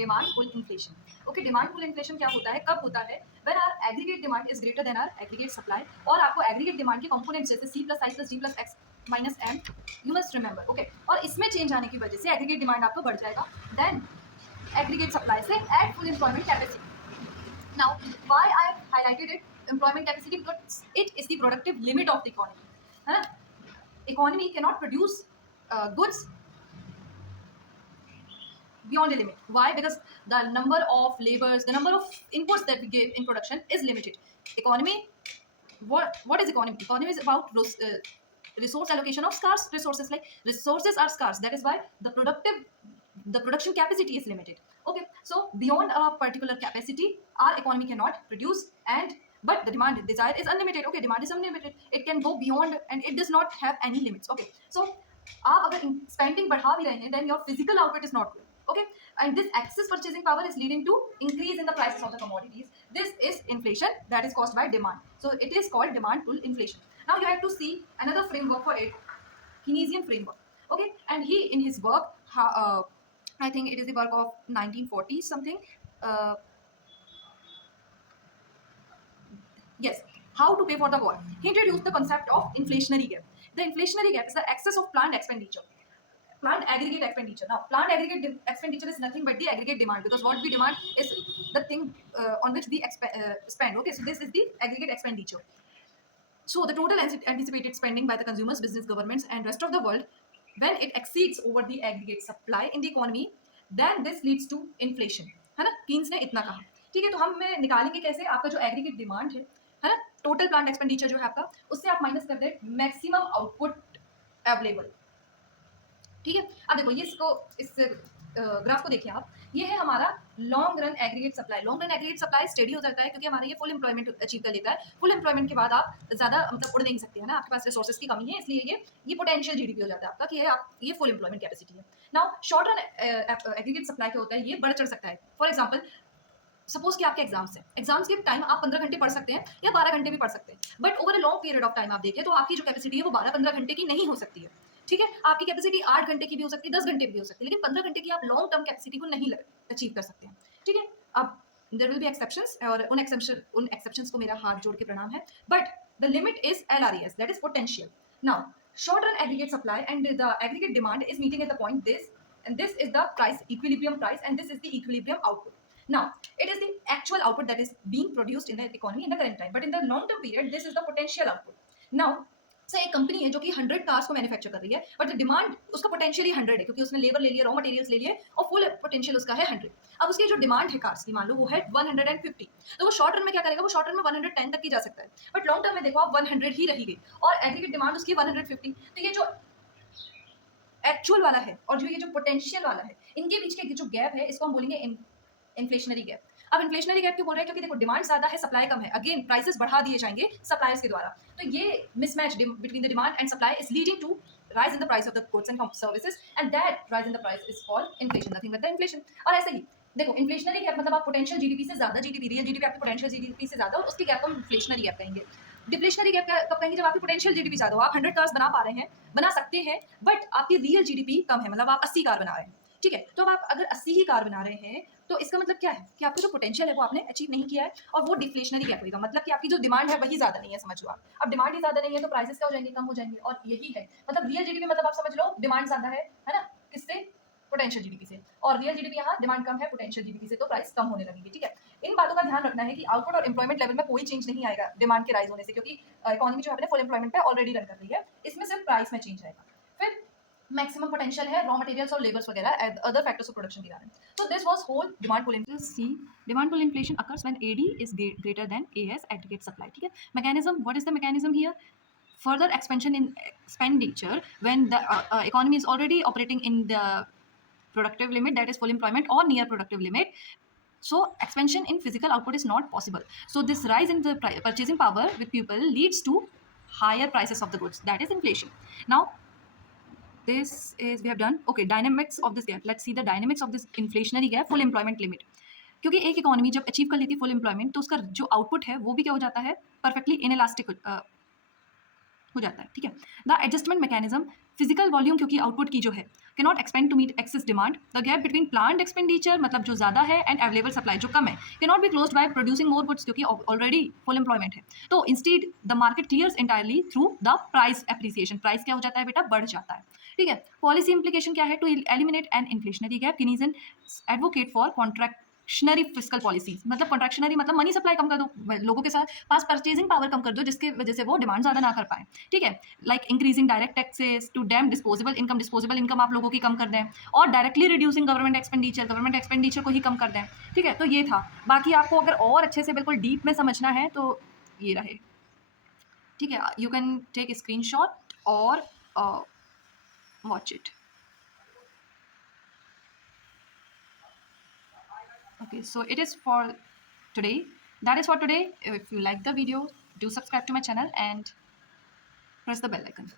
Demand pull inflation. Okay, demand pull inflation क्या होता है, कब होता है? When our aggregate demand is greater than our aggregate supply, और आपको एग्रीगेट डिमांड के कंपोनेंट्स जैसे C plus I plus D plus X minus M, you must remember. Okay, और इसमें चेंज आने की वजह से एग्रीगेट डिमांड आपको बढ़ जाएगा देन एग्रीगेट सप्लाई से at full employment capacity. Now, why I have highlighted it employment capacity? Because it is the productive limit of the economy. है ना? Economy cannot produce goods beyond a limit. Why? Because the number of labors, the number of inputs that we give in production is limited. Economy, what is economy? Economy is about resource allocation of scarce resources. Like resources are scarce, that is why the production capacity is limited. Okay, so beyond a particular capacity our economy cannot produce, and but the demand desire is unlimited. Okay, demand is unlimited, it can go beyond and it does not have any limits. Okay, so आप अगर spending बढ़ा भी रहे हैं then your physical output is not good. Okay, and this excess purchasing power is leading to increase in the prices of the commodities. This is inflation that is caused by demand, so it is called demand pull inflation. Now you have to see another framework for it, Keynesian framework. Okay, and he in his work I think it is the work of 1940 something. Uh, yes, How to Pay for the War. He introduced the concept of inflationary gap. The inflationary gap is the excess of planned expenditure. Plant aggregate expenditure. Now, plant aggregate expenditure is nothing but the aggregate demand, because what we demand is the thing on which we spend. Okay, so this is the aggregate expenditure. So the total anticipated spending by the consumers, business, governments, and rest of the world, when it exceeds over the aggregate supply in the economy, then this leads to inflation. है ना? Keynes ने इतना कहा. ठीक है, तो हम निकालेंगे कैसे? आपका जो एग्रीगेट डिमांड है ना, टोटल प्लांट एक्सपेंडिचर जो है आपका, उससे आप माइनस कर दे मैक्सिमम आउटपुट अवेलेबल. ठीक है, अब देखो ये इसको इस ग्राफ को देखिए आप, ये है हमारा long run aggregate supply. Long run aggregate supply steady हो जाता है क्योंकि हमारा ये फुल एम्प्लॉयमेंट अचीव कर लेता है. फुल एम्प्लॉयमेंट के बाद आप ज़्यादा मतलब उड़ नहीं सकते, है ना, आपके पास रिसोर्सेज की कमी है, इसलिए ये पोटेंशियल जीडीपी हो जाता है आपका कि ये फुल एम्प्लॉयमेंट कैपेसिटी है. Now short run aggregate supply क्या होता है, ये बढ़ चढ़ सकता है. फॉर एग्जाम्पल, सपोज कि आपके एग्जाम्स हैं, एग्जाम्स के टाइम आप 15 घंटे पढ़ सकते हैं या 12 घंटे भी पढ़ सकते हैं, but over a long period of time आप देखें तो आपकी जो कैपेसिटी है वो 12-15 घंटे की नहीं हो सकती है. ठीक है, आपकी कैपेसिटी 8 घंटे की भी हो सकती है, 10 घंटे भी हो सकती है, लेकिन 15 घंटे की आप लॉन्ग टर्म कैपेसिटी को नहीं अचीव कर सकते हैं. ठीक है, अब देयर विल बी एक्सेप्शंस, और उन एक्सेप्शंस को मेरा हाथ जोड़ के प्रणाम है, but the limit is LRES, that is potential. Now short run aggregate supply and the aggregate demand is meeting at the point this, and this is the price equilibrium price, and this is the equilibrium output. Now, it is the actual output that is being produced in the economy in the current time, but in the long term period, this is the potential output. Now, से एक company है जो कि 100 cars को manufacture कर रही है, but demand उसका पोटेंशियली 100 है क्योंकि उसने लेबर ले लिया, रॉ मटेरियल्स ले लिए, और फुल पोटेंशियल उसका है 100. अब उसकी जो डिमांड है कार्स की मान लो वो है 150, तो वो शॉर्ट रन में क्या करेगा, वो शॉर्ट रन में 110 तक की जा सकता है, बट लॉन्ग टर्म में देखो आप 100 ही रही गई और एग्रीगेट डिमांड उसकी 150. तो ये जो एक्चुअल वाला है और जो ये जो पोटेंशियल वाला है, इनके बीच के जो गैप है इसको हम बोलेंगे इन्फ्लेशनरी गैप. अब इन्फ्लेशनरी गैप क्यों बोल रहे हैं, क्योंकि देखो डिमांड ज्यादा है, सप्लाई कम है, अगेन प्राइसेस बढ़ा दिए जाएंगे सप्लायर्स के द्वारा, तो ये mismatch between the demand and supply is leading to rise in the price of the goods and services, and that rise in the price is called inflation, nothing but the inflation. और ऐसे ही देखो inflationary gap मतलब आप potential GDP से ज्यादा GDP, real GDP आपकी potential GDP से ज्यादा, और उसकी गैप को हम इन्फ्लेशनरी गैप कहेंगे. डिफ्लेशनरी गैप कब कहेंगे, जब आपकी पोटेंशियल जीडीपी ज्यादा हो, आप 100 कार्स बना पा रहे हैं, बना सकते हैं, बट आपकी रियल जीडीपी कम है, मतलब आप 80 कार बना रहे हैं. ठीक है, तो अब आप अगर 80 ही कार बना रहे हैं तो इसका मतलब क्या है कि आपका जो पोटेंशियल है वो आपने अचीव नहीं किया है, और वो डिफ्लेशनरी गैप होगा, मतलब कि आपकी जो डिमांड है वही ज्यादा नहीं है, समझ लो आप. अब डिमांड ही ज्यादा नहीं है तो प्राइसेस क्या हो जाएंगे, कम हो जाएंगे, और यही है मतलब रियल जीडीपी मतलब आप समझ लो डिमांड ज्यादा है ना, किससे, पोटेंशियल जीडीपी से, और रियल जीडीपी यहाँ डिमांड कम है पोटेंशियल जीडीपी से, तो प्राइस कम होने लगेगी. ठीक है, इन बातों का ध्यान रखना है कि आउटपुट और एम्प्लॉयमेंट लेवल में कोई चेंज नहीं आएगा डिमांड के राइज होने से, क्योंकि इकोनॉमी जो है फुल एम्प्लॉयमेंट पे ऑलरेडी रन कर रही है, इसमें सिर्फ प्राइस में चेंज आएगा. फिर मैक्सिमम पोटेंशियल है रॉ मटेरियल्स और लेबर्स वगैरह अदर फैक्टर्स ऑफ प्रोडक्शन के कारण. तो this was whole demand pull inflation. See demand pull inflation occurs when AD is greater than AS aggregate supply. ठीक है, mechanism, what is the mechanism here, further expansion in expenditure when the economy is already operating in the productive limit, that is full employment or near productive limit, so expansion in physical output is not possible. So this rise in the purchasing power with people leads to higher prices of the goods, that is inflation. Now this is, we have done, okay, dynamics of this gap. Let's see the dynamics of this inflationary gap, full employment limit. क्योंकि एक economy जब achieve कर लेती है full employment तो उसका जो output है वो भी क्या हो जाता है, परफेक्टली इनइलास्टिक हो जाता है, ठीक है। The adjustment mechanism, physical volume क्योंकि आउटपुट की जो है cannot expand to meet excess demand, the gap between planned expenditure मतलब जो ज़्यादा है एंड अवेलेबल सप्लाई जो कम है cannot be close by producing more goods क्योंकि ऑलरेडी फुल एम्प्लॉयमेंट है। तो instead the market clears entirely through the price appreciation, price क्या हो जाता है बेटा, बढ़ जाता है, ठीक है। पॉलिसी इंप्लीकेशन क्या है, to eliminate an inflationary gap Keynesian advocate for contractionary fiscal policies, मतलब कॉन्ट्रैक्शनरी मतलब मनी सप्लाई कम कर दो, लोगों के साथ पास परचेजिंग पावर कम कर दो जिसके वजह से वो डिमांड ज़्यादा ना कर पाए, ठीक है। Like increasing direct taxes to them disposable income आप लोगों की कम कर दें, और डायरेक्टली रिड्यूसिंग गवर्नमेंट एक्सपेंडिचर को ही कम कर दें, ठीक है। तो ये था, बाकी आपको अगर और अच्छे से बिल्कुल डीप में समझना है तो ये रहे, ठीक है। You can take screenshot और watch it. Okay, so it is for today. That is for today. If you like the video, do subscribe to my channel and press the bell icon.